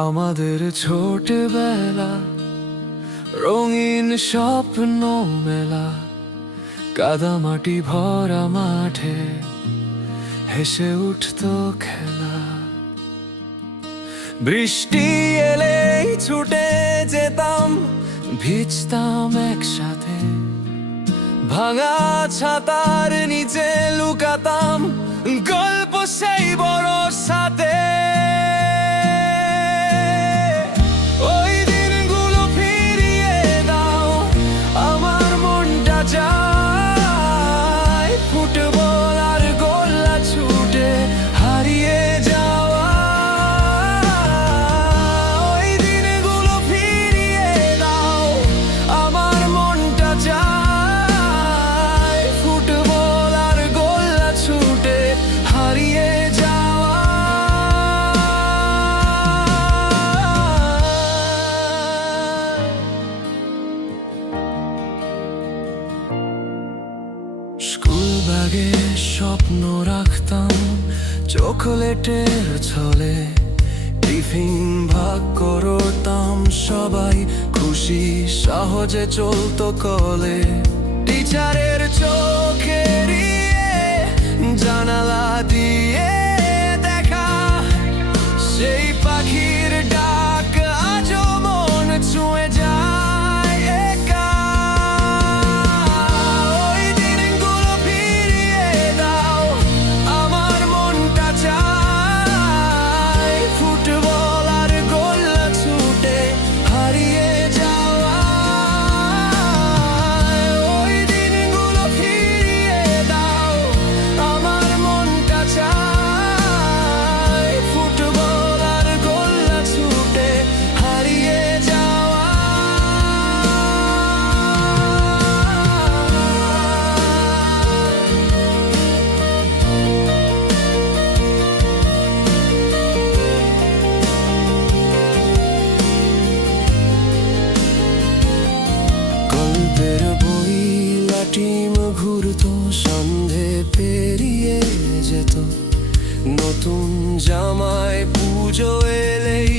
আমাদের ছোটবেলা, রঙিন স্বপ্ন মেলা, কাদামাটি ভরা মাঠে হেসে উঠতো খেলা। বৃষ্টি এলেই ছুটে যেতাম, ভিজতাম একসাথে, ভাঙা ছাতার নিচে লুকাতাম গল্প সেই বড় সাথে। ওই দিনগুলো ফিরিয়ে দাও, আমার মনটা চায় ফুটবল আর গোল্লা ছুটে হারিয়ে যাওয়া। ওই দিনগুলো ফিরিয়ে দাও, আমার মনটা চায় ফুটবল আর গোল্লা ছুটে হারিয়ে যাওয়া। স্কুল ব্যাগে স্বপ্ন রাখতাম চকোলেটের ছলে, টিফিন ভাগ করতাম সবাই, খুশি সহজে চলতো কলে। টিচারের চোখে এড়িয়ে জানালা দিয়ে দেখা সেই পাখির ডাক আজও মন ছুঁয়ে যায় একা। ওই দিনগুলো ফিরিয়ে দাও, আমার মনটা চায় ফুটবল আর গোল্লা ছুটে হারিয়ে যাওয়া। ওই দিনগুলো ফিরিয়ে দাও, আমার মনটা চায় ফুটবল আর গোল্লা ছুটে হারিয়ে যাওয়া। গল্পের বই লাটিম ঘুরতো, সন্ধে পেরিয়ে যেত, নতুন জামায় পুজো এলেই